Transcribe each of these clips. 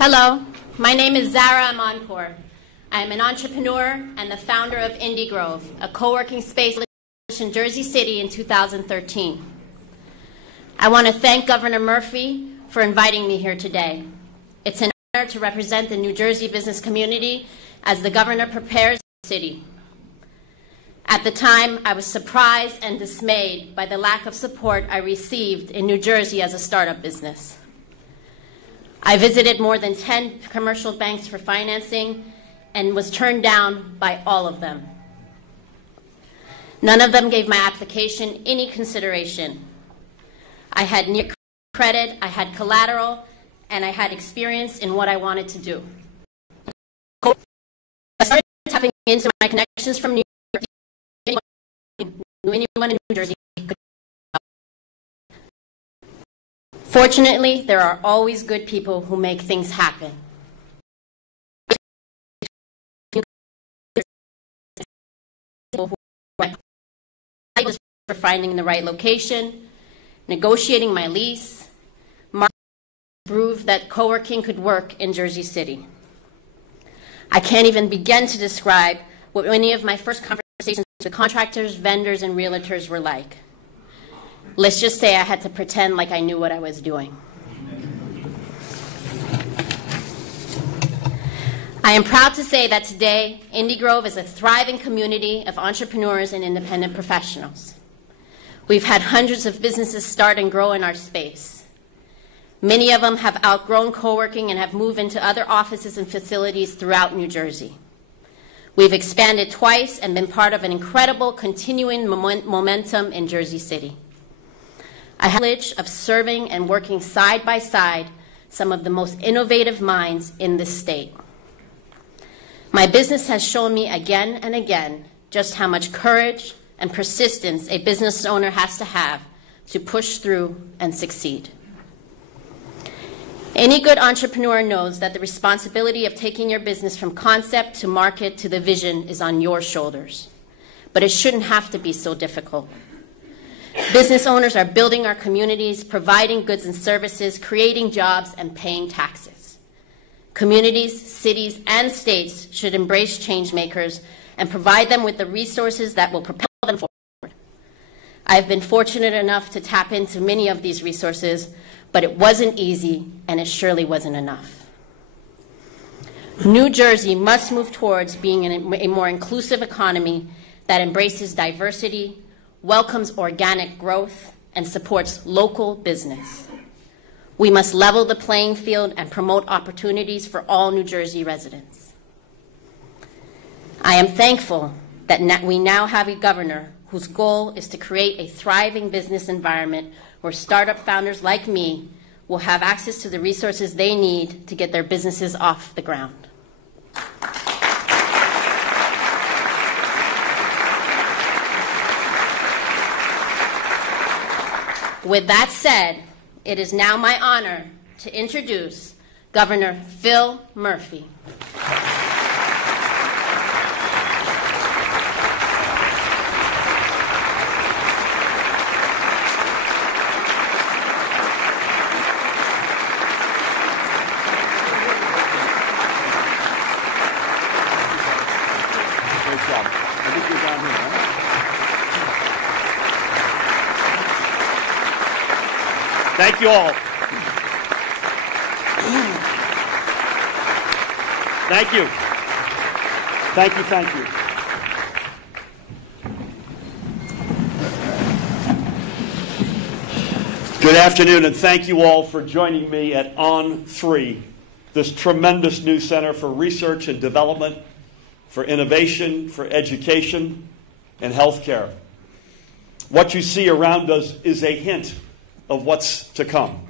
Hello, my name is Zara Amanpour. I am an entrepreneur and the founder of Indie Grove, a co-working space in Jersey City in 2013. I want to thank Governor Murphy for inviting me here today. It's an honor to represent the New Jersey business community as the governor prepares the city. At the time, I was surprised and dismayed by the lack of support I received in New Jersey as a startup business. I visited more than 10 commercial banks for financing and was turned down by all of them. None of them gave my application any consideration. I had near credit, I had collateral, and I had experience in what I wanted to do. I started tapping into my connections from New York. Anyone in New Jersey could help. Fortunately, there are always good people who make things happen. I was for finding the right location, negotiating my lease, proved that co-working could work in Jersey City. I can't even begin to describe what many of my first conversations with contractors, vendors, and realtors were like. Let's just say I had to pretend like I knew what I was doing. I am proud to say that today, Indie Grove is a thriving community of entrepreneurs and independent professionals. We've had hundreds of businesses start and grow in our space. Many of them have outgrown co-working and have moved into other offices and facilities throughout New Jersey. We've expanded twice and been part of an incredible continuing momentum in Jersey City. I have the privilege of serving and working side by side some of the most innovative minds in this state. My business has shown me again and again just how much courage and persistence a business owner has to have to push through and succeed. Any good entrepreneur knows that the responsibility of taking your business from concept to market to the vision is on your shoulders. But it shouldn't have to be so difficult. Business owners are building our communities, providing goods and services, creating jobs, and paying taxes. Communities, cities, and states should embrace change makers and provide them with the resources that will propel them forward. I've been fortunate enough to tap into many of these resources, but it wasn't easy, and it surely wasn't enough. New Jersey must move towards being a more inclusive economy that embraces diversity, welcomes organic growth, and supports local business. We must level the playing field and promote opportunities for all New Jersey residents. I am thankful that we now have a governor whose goal is to create a thriving business environment where startup founders like me will have access to the resources they need to get their businesses off the ground. With that said, it is now my honor to introduce Governor Phil Murphy. Thank you all. Thank you. Thank you, thank you. Good afternoon, and thank you all for joining me at On3, this tremendous new center for research and development, for innovation, for education, and healthcare. What you see around us is a hint of what's to come.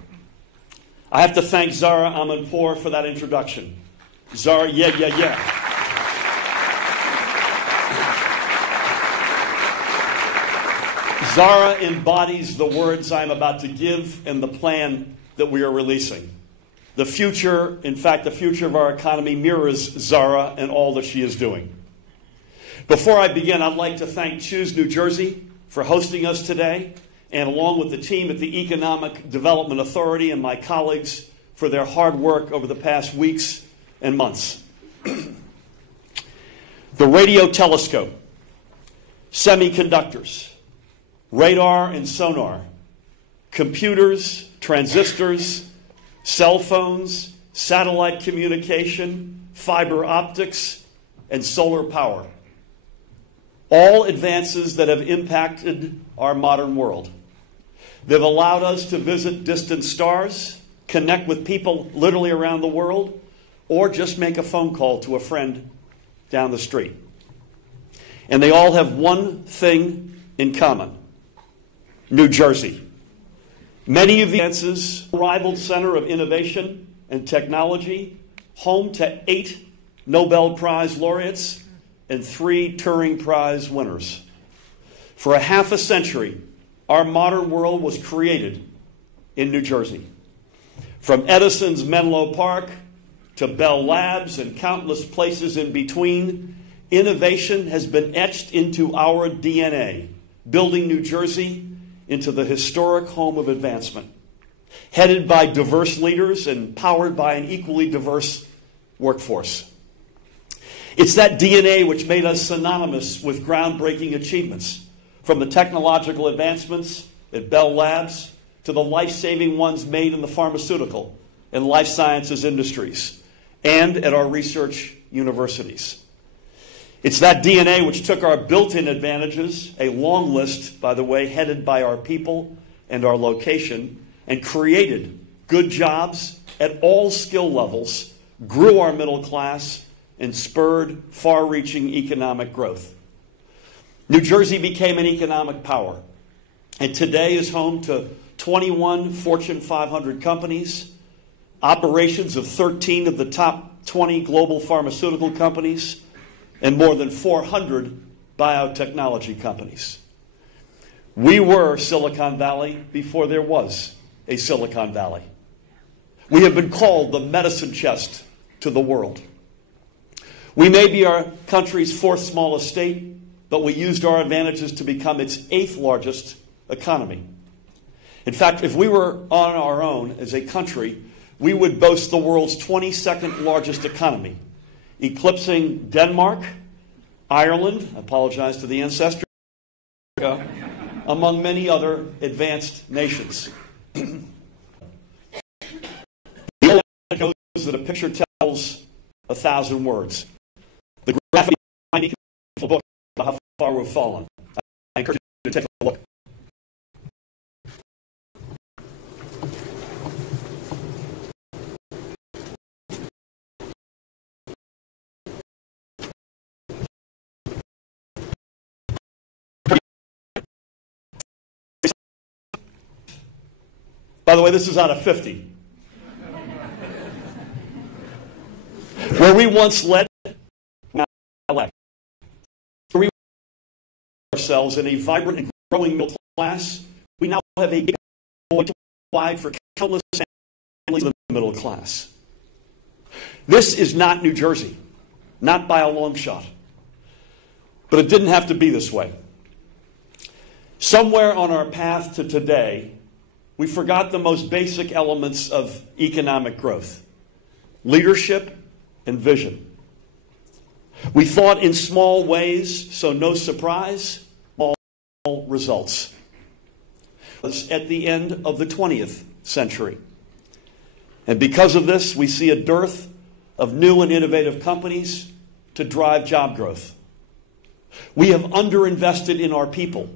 I have to thank Zara Amanpour for that introduction. Zara, yeah. Zara embodies the words I'm about to give and the plan that we are releasing. The future, in fact, the future of our economy mirrors Zara and all that she is doing. Before I begin, I'd like to thank Choose New Jersey for hosting us today, and along with the team at the Economic Development Authority and my colleagues for their hard work over the past weeks and months. The radio telescope, semiconductors, radar and sonar, computers, transistors, cell phones, satellite communication, fiber optics, and solar power. All advances that have impacted our modern world. They've allowed us to visit distant stars, connect with people literally around the world, or just make a phone call to a friend down the street. And they all have one thing in common: New Jersey. Many of the advances, rivaled center of innovation and technology, home to 8 Nobel Prize laureates and 3 Turing Prize winners. For a half a century, our modern world was created in New Jersey. From Edison's Menlo Park to Bell Labs and countless places in between, innovation has been etched into our DNA, building New Jersey into the historic home of advancement, headed by diverse leaders and powered by an equally diverse workforce. It's that DNA which made us synonymous with groundbreaking achievements, from the technological advancements at Bell Labs to the life-saving ones made in the pharmaceutical and life sciences industries and at our research universities. It's that DNA which took our built-in advantages, a long list, by the way, headed by our people and our location, and created good jobs at all skill levels, grew our middle class, and spurred far-reaching economic growth. New Jersey became an economic power, and today is home to 21 Fortune 500 companies, operations of 13 of the top 20 global pharmaceutical companies, and more than 400 biotechnology companies. We were Silicon Valley before there was a Silicon Valley. We have been called the medicine chest to the world. We may be our country's 4th smallest state, but we used our advantages to become its 8th largest economy. In fact, if we were on our own as a country, we would boast the world's 22nd largest economy, eclipsing Denmark, Ireland, I apologize to the ancestors, among many other advanced nations. The old adage goes that a picture tells 1,000 words. The graphic behind me is a book about how far we've fallen. I encourage you to take a look. By the way, this is out of 50. Where we once led, now lack. Where we ourselves in a vibrant and growing middle class, we now have a big void to provide for countless families in the middle class. This is not New Jersey, not by a long shot. But it didn't have to be this way. Somewhere on our path to today, we forgot the most basic elements of economic growth: leadership and vision. We thought in small ways, so no surprise, small results. At the end of the 20th century. And because of this, we see a dearth of new and innovative companies to drive job growth. We have underinvested in our people,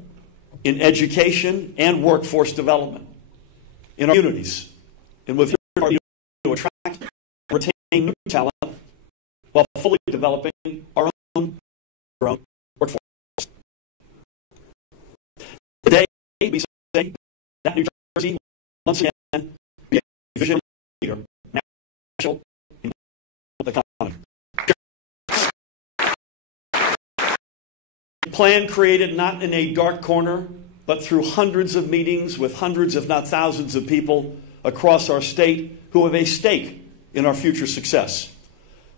in education and workforce development, in our communities, and with our to attract and retain new talent while fully developing our own workforce. Today, we say that New Jersey once again be a vision leader, national and global economy. A plan created not in a dark corner, but through hundreds of meetings with hundreds, if not thousands, of people across our state who have a stake in our future success.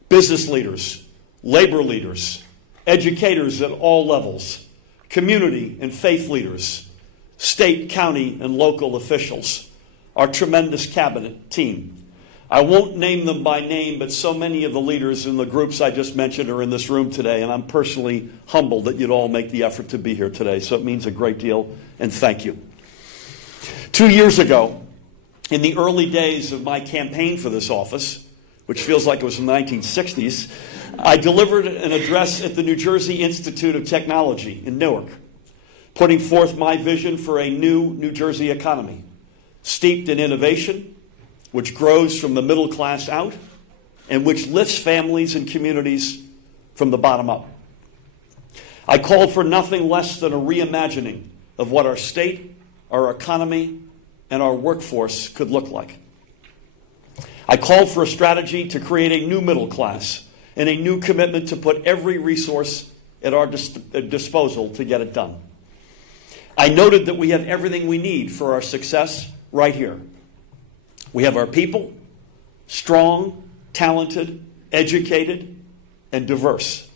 Business leaders, labor leaders, educators at all levels, community and faith leaders, state, county, and local officials, our tremendous cabinet team, I won't name them by name, but so many of the leaders in the groups I just mentioned are in this room today, and I'm personally humbled that you'd all make the effort to be here today. So it means a great deal, and thank you. 2 years ago, in the early days of my campaign for this office, which feels like it was in the 1960s, I delivered an address at the New Jersey Institute of Technology in Newark, putting forth my vision for a new New Jersey economy, steeped in innovation, which grows from the middle class out, and which lifts families and communities from the bottom up. I called for nothing less than a reimagining of what our state, our economy, and our workforce could look like. I called for a strategy to create a new middle class and a new commitment to put every resource at our disposal to get it done. I noted that we have everything we need for our success right here. We have our people, strong, talented, educated, and diverse.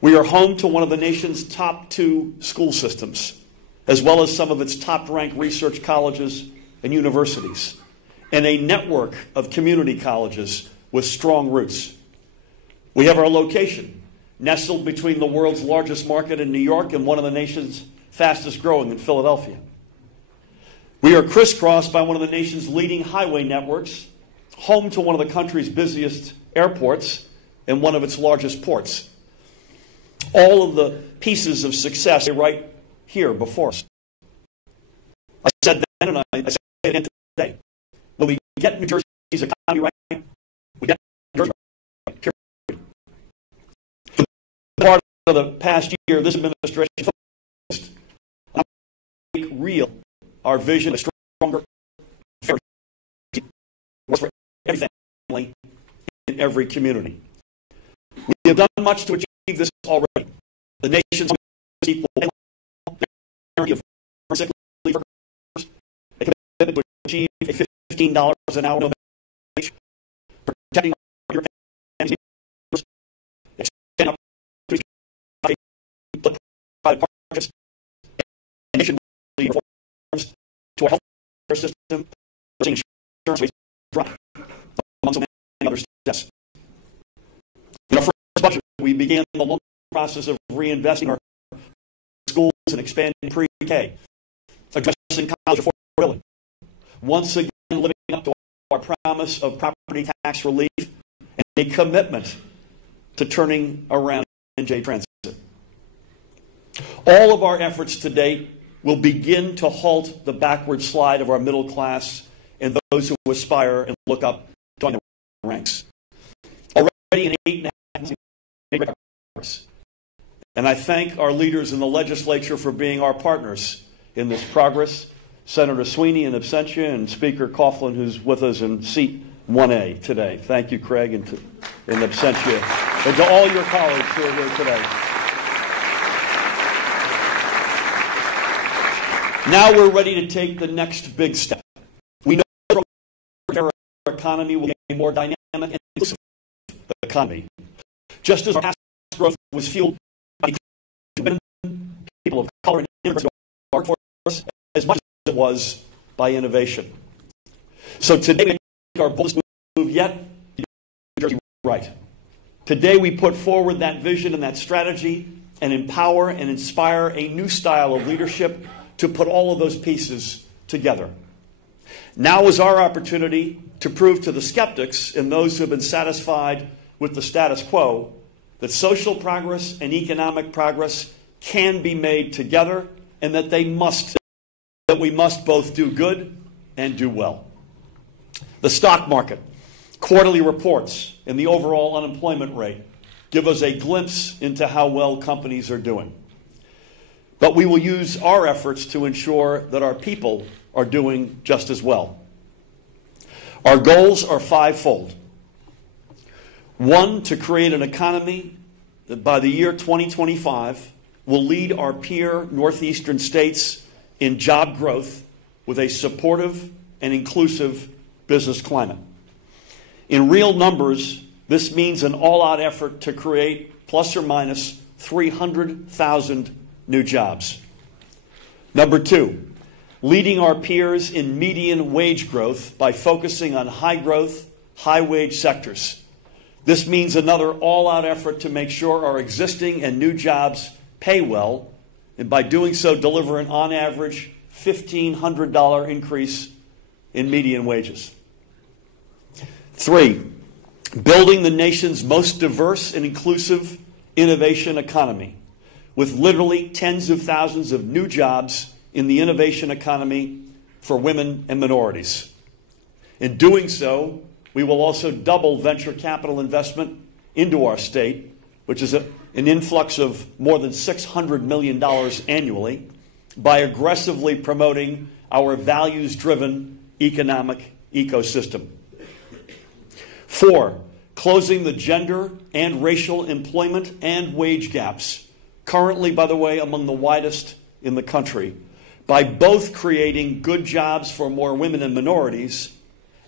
We are home to one of the nation's top 2 school systems, as well as some of its top-ranked research colleges and universities, and a network of community colleges with strong roots. We have our location, nestled between the world's largest market in New York and one of the nation's fastest growing in Philadelphia. We are crisscrossed by one of the nation's leading highway networks, home to one of the country's busiest airports and one of its largest ports. All of the pieces of success are right here before us. I said then, and I say it again today. When we get New Jersey's economy right, we get New Jersey right. Period. For the part of the past year, this administration focused on make real our vision of stronger, fairer, for every family in every community. We have done much to achieve this already. The nation's equal of sick leave workers, a commitment to achieve a $15 an hour minimum wage, protecting your families, extending private partnerships, and nationwide reforms to our health care system, insurance rates drop, among so many other steps. In our first budget, we began the long process of reinvesting our schools and expanding pre-K, addressing college affordability, once again living up to our promise of property tax relief and a commitment to turning around NJ Transit. All of our efforts to date will begin to halt the backward slide of our middle class and those who aspire and look up to the ranks. Already in 8.5 years. And I thank our leaders in the legislature for being our partners in this progress. Senator Sweeney in absentia and Speaker Coughlin, who's with us in seat 1A today. Thank you, Craig, in absentia. And to all your colleagues who are here today. Now we're ready to take the next big step. We know our economy will be a more dynamic and inclusive economy. Just as our past growth was fueled by women, people of color, and immigrants to our workforce, as much as it was by innovation. So today we make our boldest move yet, New Jersey right. Today we put forward that vision and that strategy and empower and inspire a new style of leadership to put all of those pieces together. Now is our opportunity to prove to the skeptics and those who have been satisfied with the status quo that social progress and economic progress can be made together and that we must both do good and do well. The stock market, quarterly reports, and the overall unemployment rate give us a glimpse into how well companies are doing. But we will use our efforts to ensure that our people are doing just as well. Our goals are fivefold. One, to create an economy that by the year 2025 will lead our peer northeastern states in job growth with a supportive and inclusive business climate. In real numbers, this means an all-out effort to create plus or minus 300,000 new jobs. Number two, leading our peers in median wage growth by focusing on high growth, high-wage sectors. This means another all-out effort to make sure our existing and new jobs pay well, and by doing so deliver an on average $1,500 increase in median wages. 3, building the nation's most diverse and inclusive innovation economy, with literally tens of thousands of new jobs in the innovation economy for women and minorities. In doing so, we will also double venture capital investment into our state, which is an influx of more than $600 million annually, by aggressively promoting our values-driven economic ecosystem. 4, closing the gender and racial employment and wage gaps, currently, by the way, among the widest in the country, by both creating good jobs for more women and minorities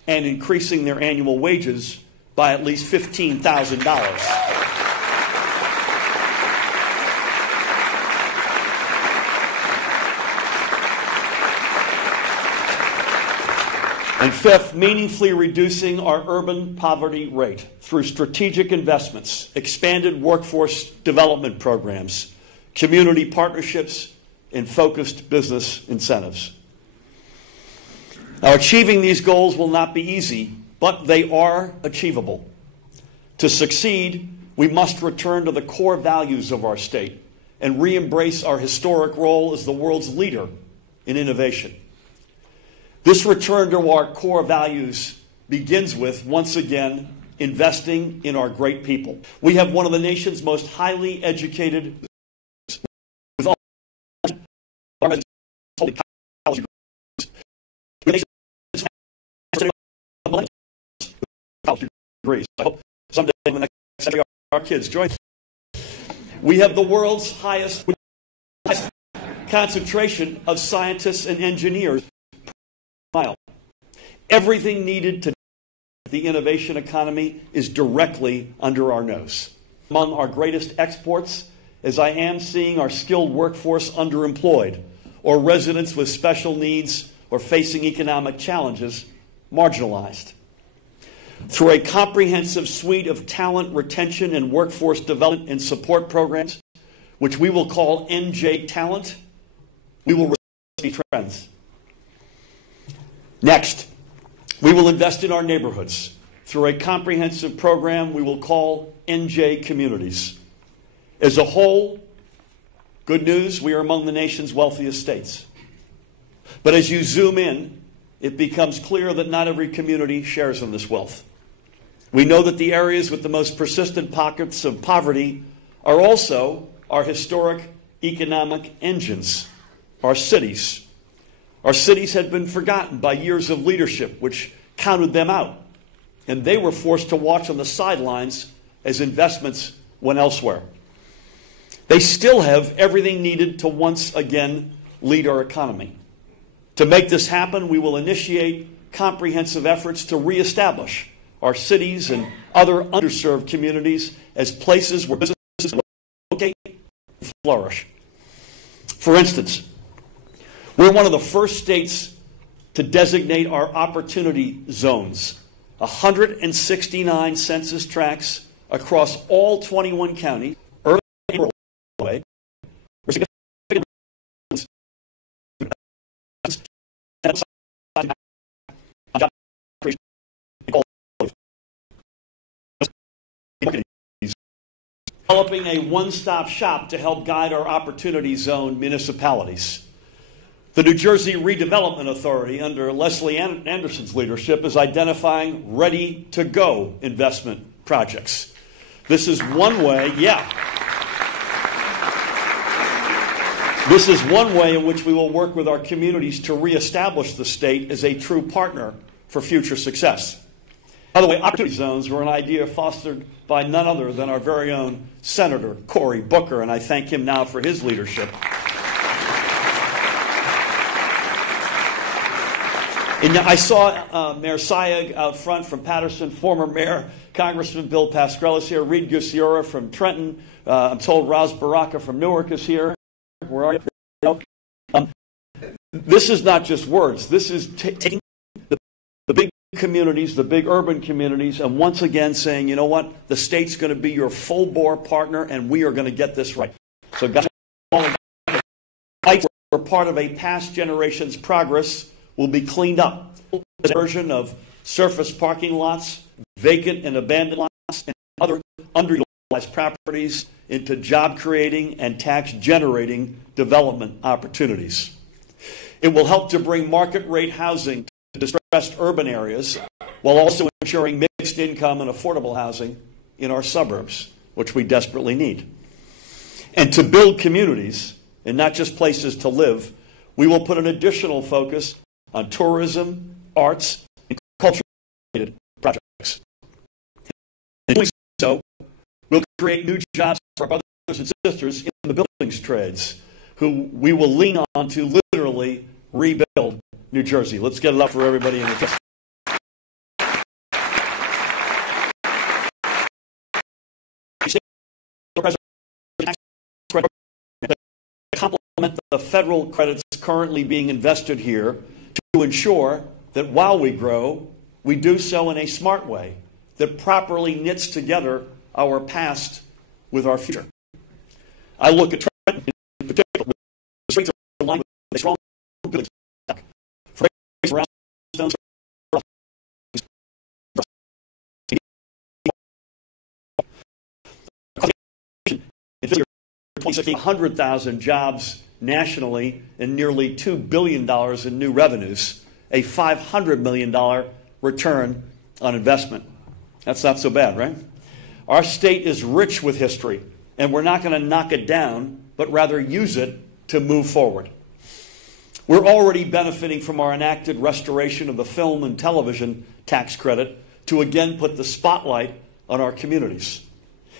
and increasing their annual wages by at least $15,000. And 5th, meaningfully reducing our urban poverty rate through strategic investments, expanded workforce development programs, community partnerships, and focused business incentives. Now, achieving these goals will not be easy, but they are achievable. To succeed, we must return to the core values of our state and re-embrace our historic role as the world's leader in innovation. This return to our core values begins with, once again, investing in our great people. We have one of the nation's most highly educated, with all college degrees. I hope someday in the next century our kids join. We have the world's highest concentration of scientists and engineers. Everything needed to the innovation economy is directly under our nose. Among our greatest exports, as I am seeing our skilled workforce underemployed, or residents with special needs or facing economic challenges marginalized. Through a comprehensive suite of talent retention and workforce development and support programs, which we will call NJ Talent, we will reverse these trends. Next, we will invest in our neighborhoods through a comprehensive program we will call NJ Communities. As a whole, good news, we are among the nation's wealthiest states. But as you zoom in, it becomes clear that not every community shares in this wealth. We know that the areas with the most persistent pockets of poverty are also our historic economic engines, our cities. Our cities had been forgotten by years of leadership, which counted them out, and they were forced to watch on the sidelines as investments went elsewhere. They still have everything needed to once again lead our economy. To make this happen, we will initiate comprehensive efforts to reestablish our cities and other underserved communities as places where businesses locate and flourish. For instance, we're one of the first states to designate our opportunity zones, 169 census tracts across all 21 counties, urban and rural, where significant developing a one-stop shop to help guide our opportunity zone municipalities. The New Jersey Redevelopment Authority, under Leslie Anderson's leadership, is identifying ready-to-go investment projects. This is one way, This is one way in which we will work with our communities to reestablish the state as a true partner for future success. By the way, opportunity zones were an idea fostered by none other than our very own Senator Cory Booker, and I thank him now for his leadership. And I saw Mayor Sayegh out front from Patterson, former Mayor Congressman Bill Pascrell is here, Reed Gusiora from Trenton. I'm told Raz Baraka from Newark is here. Where are you? This is not just words. This is taking the big communities, the big urban communities, and once again saying, you know what, the state's going to be your full-bore partner, and we are going to get this right. So guys, we're part of a past generation's progress will be cleaned up. The version of surface parking lots, vacant and abandoned lots, and other underutilized properties into job-creating and tax-generating development opportunities. It will help to bring market-rate housing to distressed urban areas while also ensuring mixed income and affordable housing in our suburbs, which we desperately need. And to build communities, and not just places to live, we will put an additional focus on tourism, arts, and culture-related projects. In doing so, we'll create new jobs for our brothers and sisters in the buildings trades, who we will lean on to literally rebuild New Jersey. Let's get it up for everybody in the complement the federal credits currently being invested here to ensure that while we grow, we do so in a smart way that properly knits together our past with our future. I look at Trenton in particular, where the streets are lined with a strong building stock. Phrases around stones in 100,000 jobs nationally and nearly $2 billion in new revenues, a $500 million return on investment. That's not so bad, right? Our state is rich with history, and we're not going to knock it down, but rather use it to move forward. We're already benefiting from our enacted restoration of the film and television tax credit to again put the spotlight on our communities.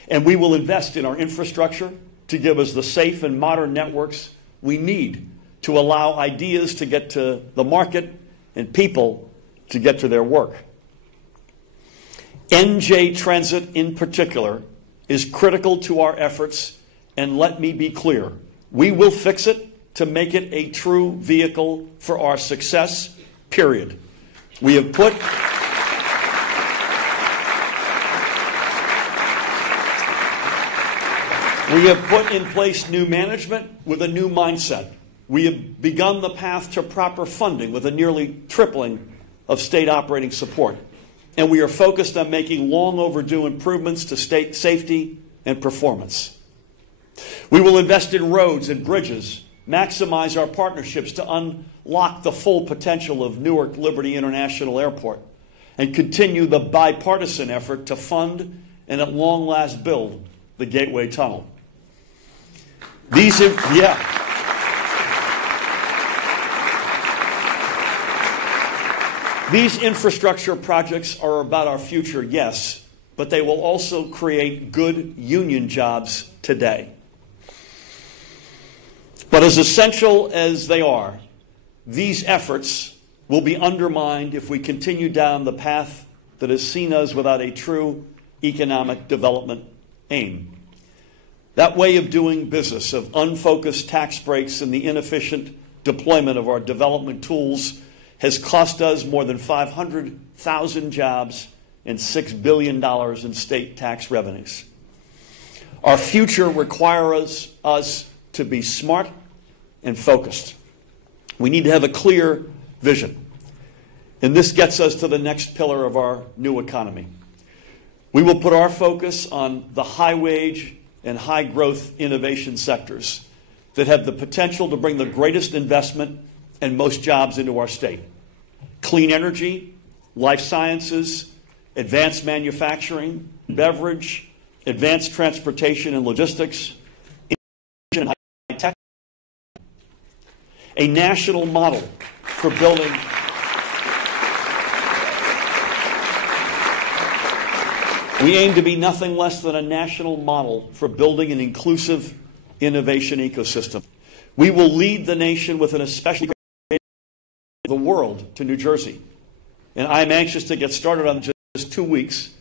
And we will invest in our infrastructure to give us the safe and modern networks we need to allow ideas to get to the market and people to get to their work. NJ Transit in particular is critical to our efforts, and let me be clear, we will fix it to make it a true vehicle for our success, period. We have put in place new management with a new mindset. We have begun the path to proper funding with a nearly tripling of state operating support. And we are focused on making long overdue improvements to state safety and performance. We will invest in roads and bridges, maximize our partnerships to unlock the full potential of Newark Liberty International Airport, and continue the bipartisan effort to fund and at long last build the Gateway Tunnel. These infrastructure projects are about our future, yes, but they will also create good union jobs today. But as essential as they are, these efforts will be undermined if we continue down the path that has seen us without a true economic development aim. That way of doing business, of unfocused tax breaks and the inefficient deployment of our development tools, has cost us more than 500,000 jobs and $6 billion in state tax revenues. Our future requires us to be smart and focused. We need to have a clear vision. And this gets us to the next pillar of our new economy. We will put our focus on the high-wage and high-growth innovation sectors that have the potential to bring the greatest investment and most jobs into our state. Clean energy, life sciences, advanced manufacturing, beverage, advanced transportation and logistics, and high tech. A national model for building We aim to be nothing less than a national model for building an inclusive innovation ecosystem. We will lead the nation with an especially the world to New Jersey. And I'm anxious to get started on just 2 weeks.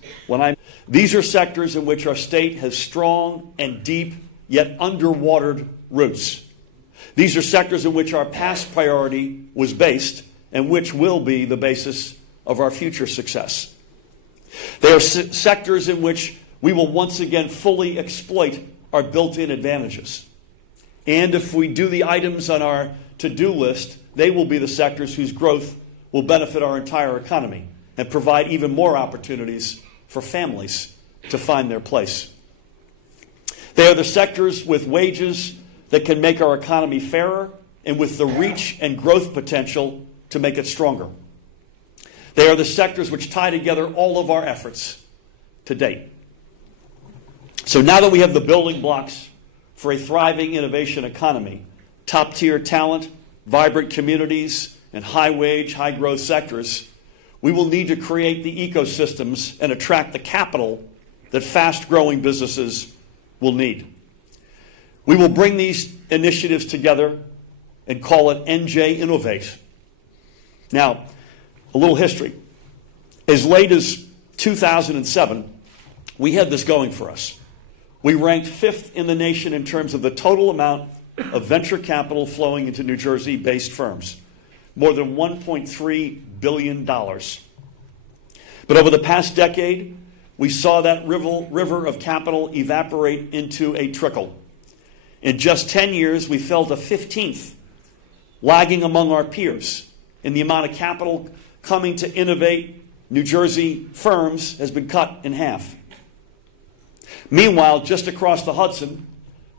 These are sectors in which our state has strong and deep, yet underwatered roots. These are sectors in which our past priority was based and which will be the basis of our future success. They are sectors in which we will once again fully exploit our built-in advantages. And if we do the items on our to-do list, they will be the sectors whose growth will benefit our entire economy and provide even more opportunities for families to find their place. They are the sectors with wages that can make our economy fairer and with the reach and growth potential to make it stronger. They are the sectors which tie together all of our efforts to date. So now that we have the building blocks for a thriving innovation economy, top-tier talent, vibrant communities, and high-wage, high-growth sectors, we will need to create the ecosystems and attract the capital that fast-growing businesses will need. We will bring these initiatives together and call it NJ Innovate. Now, a little history. As late as 2007, we had this going for us. We ranked 5th in the nation in terms of the total amount of venture capital flowing into New Jersey-based firms, more than $1.3 billion. But over the past decade, we saw that river of capital evaporate into a trickle. In just 10 years, we fell to 15th, lagging among our peers. And the amount of capital coming to innovate New Jersey firms has been cut in half. Meanwhile, just across the Hudson,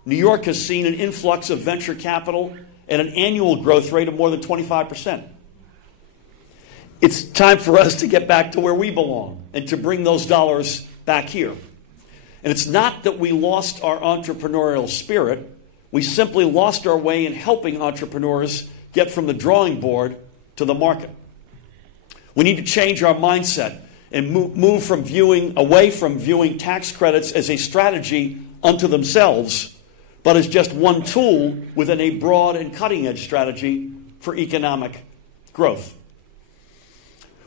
New York has seen an influx of venture capital at an annual growth rate of more than 25%. It's time for us to get back to where we belong and to bring those dollars back here. And it's not that we lost our entrepreneurial spirit. We simply lost our way in helping entrepreneurs get from the drawing board to the market. We need to change our mindset and move from away from viewing tax credits as a strategy unto themselves, but as just one tool within a broad and cutting-edge strategy for economic growth.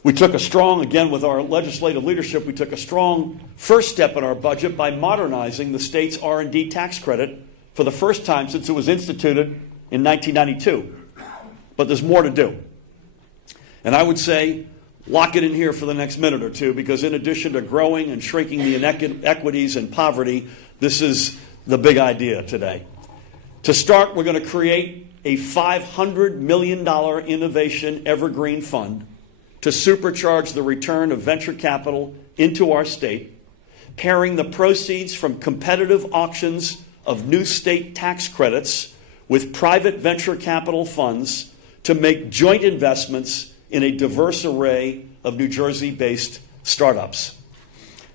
We took a strong, again with our legislative leadership, we took a strong first step in our budget by modernizing the state's R&D tax credit for the first time since it was instituted in 1992. But there's more to do. And I would say, lock it in here for the next minute or two, because in addition to growing and shrinking the inequities and poverty, this is the big idea today. To start, we're going to create a $500 million innovation evergreen fund to supercharge the return of venture capital into our state, pairing the proceeds from competitive auctions of new state tax credits with private venture capital funds to make joint investments in a diverse array of New Jersey-based startups.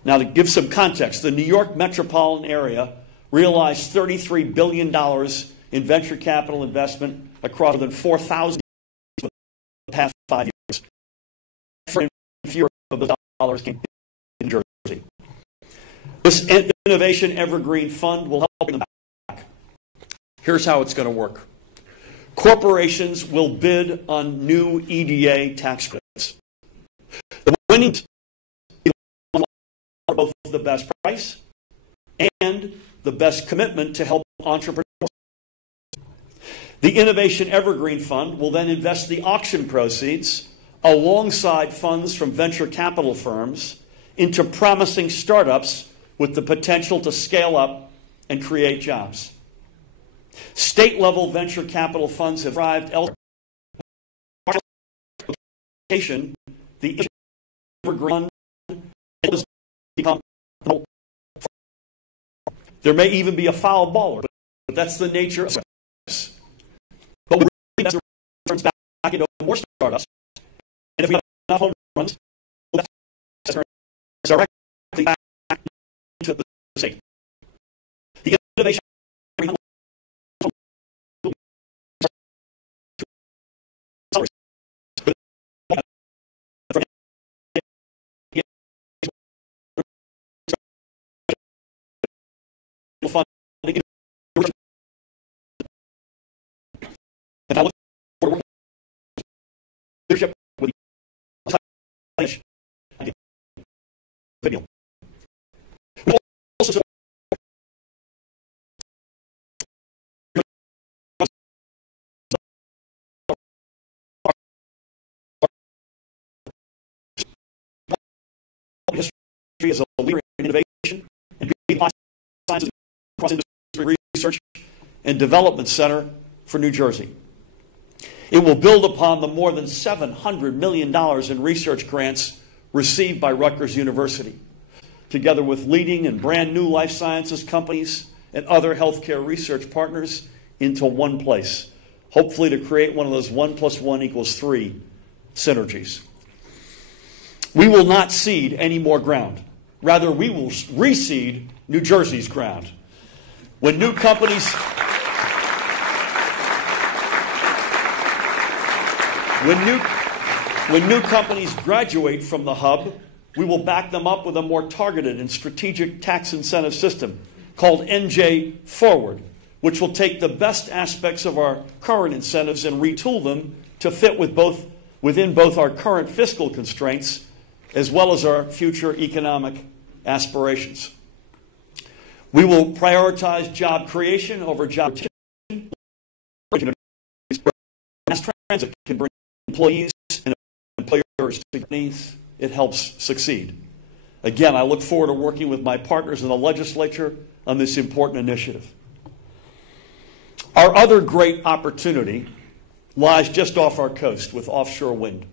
Now, to give some context, the New York metropolitan area realized $33 billion in venture capital investment across more than 4,000 for the past 5 years. Fewer of those dollars came in Jersey. This Innovation Evergreen Fund will help bring them back. Here's how it's going to work. Corporations will bid on new EDA tax credits. The winning are both the best price and the best commitment to help entrepreneurs. The Innovation Evergreen Fund will then invest the auction proceeds alongside funds from venture capital firms into promising startups with the potential to scale up and create jobs. State-level venture capital funds have arrived elsewhere. The Evergreen Fund has become. There may even be a foul baller, but that's the nature of this. But we really have to turn back into more startups. And if we have enough home runs, we'll turn directly back into the state. The innovation funding and I look forward to leadership with the video. Also, as a leader in innovation and be the science cross-industry research and development center for New Jersey. It will build upon the more than $700 million in research grants received by Rutgers University, together with leading and brand new life sciences companies and other healthcare research partners into one place, hopefully to create one of those 1 + 1 = 3 synergies. We will not cede any more ground. Rather, we will reseed New Jersey's ground. When new companies graduate from the hub, we will back them up with a more targeted and strategic tax incentive system called NJ Forward, which will take the best aspects of our current incentives and retool them to fit within both our current fiscal constraints as well as our future economic aspirations. We will prioritize job creation over job retention. Mass transit can bring employees and employers to companies. It helps succeed. Again, I look forward to working with my partners in the legislature on this important initiative. Our other great opportunity lies just off our coast with offshore wind.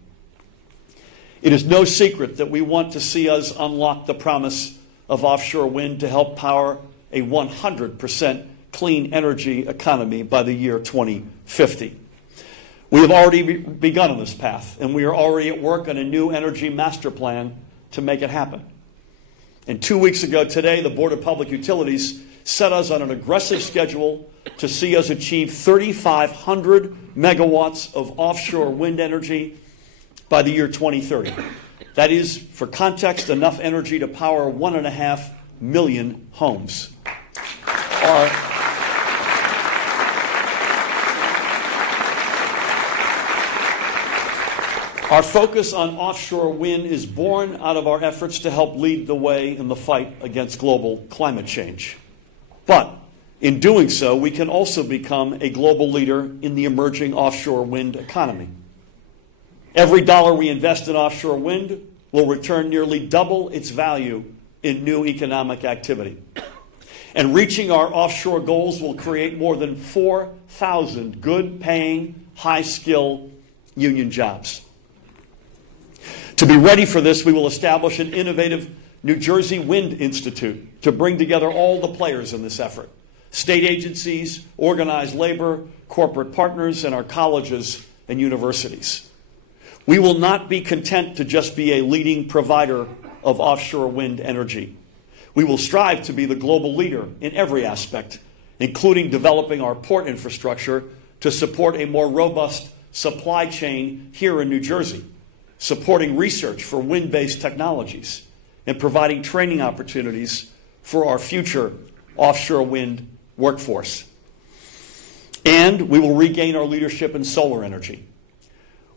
It is no secret that we want to see us unlock the promise of offshore wind to help power a 100% clean energy economy by the year 2050. We have already begun on this path, and we are already at work on a new energy master plan to make it happen. And 2 weeks ago today, the Board of Public Utilities set us on an aggressive schedule to see us achieve 3,500 megawatts of offshore wind energy by the year 2030. That is, for context, enough energy to power 1.5 million homes. Our focus on offshore wind is born out of our efforts to help lead the way in the fight against global climate change. But in doing so, we can also become a global leader in the emerging offshore wind economy. Every dollar we invest in offshore wind will return nearly double its value in new economic activity. And reaching our offshore goals will create more than 4,000 good-paying, high-skill union jobs. To be ready for this, we will establish an innovative New Jersey Wind Institute to bring together all the players in this effort: state agencies, organized labor, corporate partners, and our colleges and universities. We will not be content to just be a leading provider of offshore wind energy. We will strive to be the global leader in every aspect, including developing our port infrastructure to support a more robust supply chain here in New Jersey, supporting research for wind-based technologies, and providing training opportunities for our future offshore wind workforce. And we will regain our leadership in solar energy.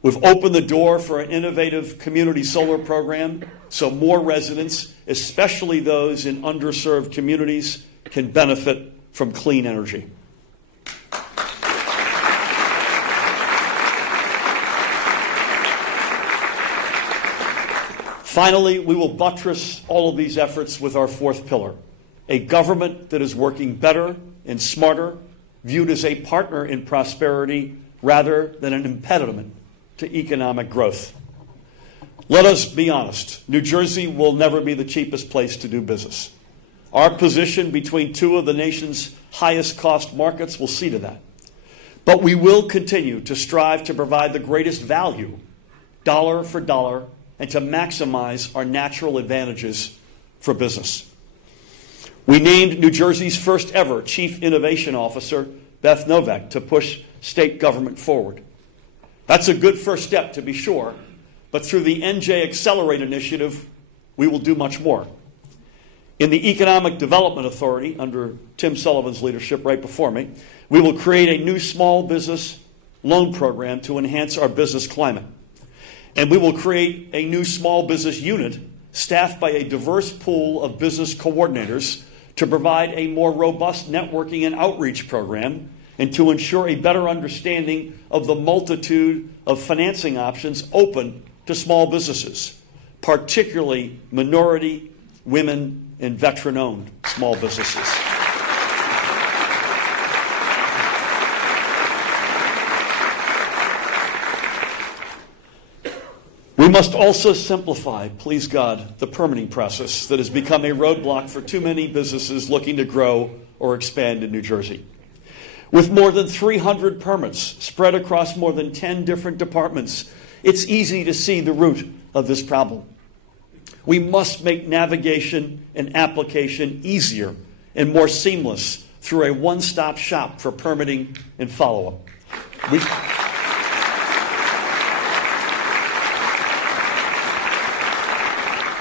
We've opened the door for an innovative community solar program so more residents, especially those in underserved communities, can benefit from clean energy. Finally, we will buttress all of these efforts with our fourth pillar: a government that is working better and smarter, viewed as a partner in prosperity rather than an impediment to economic growth. Let us be honest. New Jersey will never be the cheapest place to do business. Our position between two of the nation's highest cost markets will see to that. But we will continue to strive to provide the greatest value, dollar for dollar, and to maximize our natural advantages for business. We named New Jersey's first ever Chief Innovation Officer, Beth Novak, to push state government forward. That's a good first step, to be sure, but through the NJ Accelerate initiative, we will do much more. In the Economic Development Authority, under Tim Sullivan's leadership right before me, we will create a new small business loan program to enhance our business climate. And we will create a new small business unit staffed by a diverse pool of business coordinators to provide a more robust networking and outreach program and to ensure a better understanding of the multitude of financing options open to small businesses, particularly minority, women, and veteran-owned small businesses. We must also simplify, please God, the permitting process that has become a roadblock for too many businesses looking to grow or expand in New Jersey. With more than 300 permits spread across more than 10 different departments, it's easy to see the root of this problem. We must make navigation and application easier and more seamless through a one-stop shop for permitting and follow-up.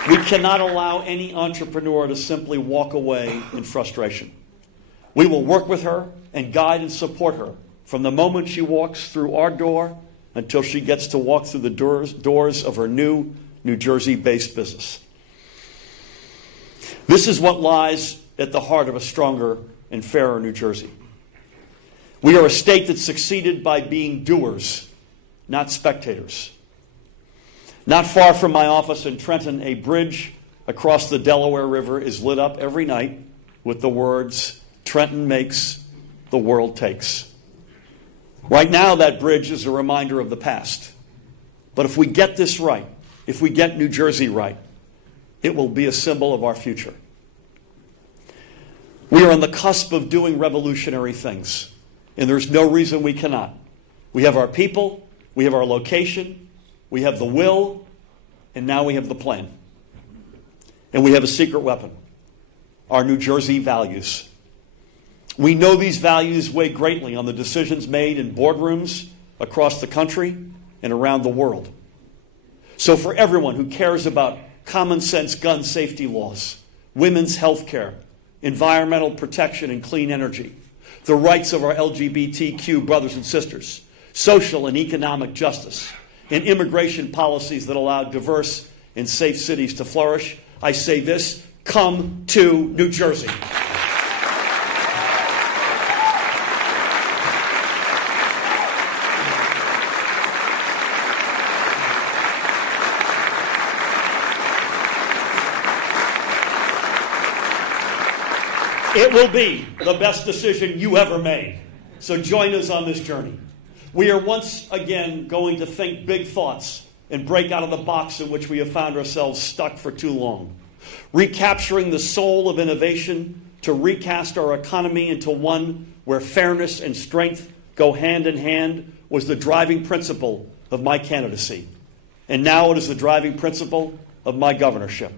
We cannot allow any entrepreneur to simply walk away in frustration. We will work with her and guide and support her from the moment she walks through our door until she gets to walk through the doors of her new New Jersey-based business. This is what lies at the heart of a stronger and fairer New Jersey. We are a state that succeeded by being doers, not spectators. Not far from my office in Trenton, a bridge across the Delaware River is lit up every night with the words, "Trenton makes, the world takes." Right now, that bridge is a reminder of the past. But if we get this right, if we get New Jersey right, it will be a symbol of our future. We are on the cusp of doing revolutionary things, and there's no reason we cannot. We have our people, we have our location, we have the will, and now we have the plan. And we have a secret weapon, our New Jersey values. We know these values weigh greatly on the decisions made in boardrooms across the country and around the world. So for everyone who cares about common sense gun safety laws, women's health care, environmental protection and clean energy, the rights of our LGBTQ brothers and sisters, social and economic justice, and immigration policies that allow diverse and safe cities to flourish, I say this: come to New Jersey. It will be the best decision you ever made. So join us on this journey. We are once again going to think big thoughts and break out of the box in which we have found ourselves stuck for too long. Recapturing the soul of innovation to recast our economy into one where fairness and strength go hand in hand was the driving principle of my candidacy. And now it is the driving principle of my governorship.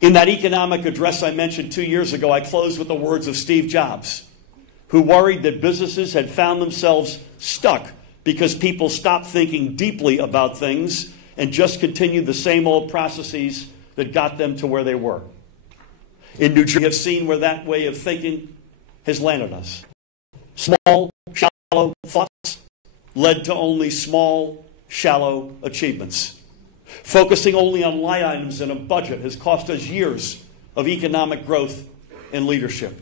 In that economic address I mentioned 2 years ago, I closed with the words of Steve Jobs, who worried that businesses had found themselves stuck because people stopped thinking deeply about things and just continued the same old processes that got them to where they were. In New Jersey, we have seen where that way of thinking has landed us. Small, shallow thoughts led to only small, shallow achievements. Focusing only on line items in a budget has cost us years of economic growth and leadership.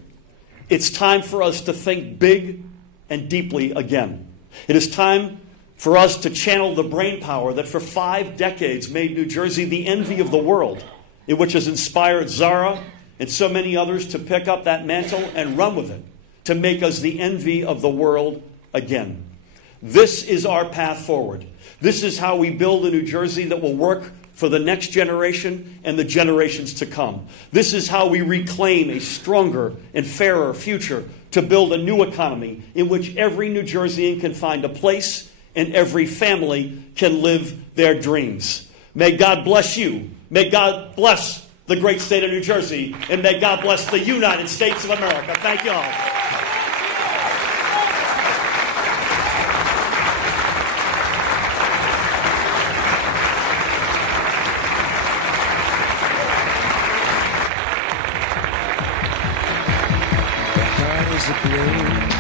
It's time for us to think big and deeply again. It is time for us to channel the brain power that for 5 decades made New Jersey the envy of the world, and which has inspired Zara and so many others to pick up that mantle and run with it, to make us the envy of the world again. This is our path forward. This is how we build a New Jersey that will work for the next generation and the generations to come. This is how we reclaim a stronger and fairer future to build a new economy in which every New Jerseyan can find a place and every family can live their dreams. May God bless you. May God bless the great state of New Jersey. And may God bless the United States of America. Thank you all. Is a blue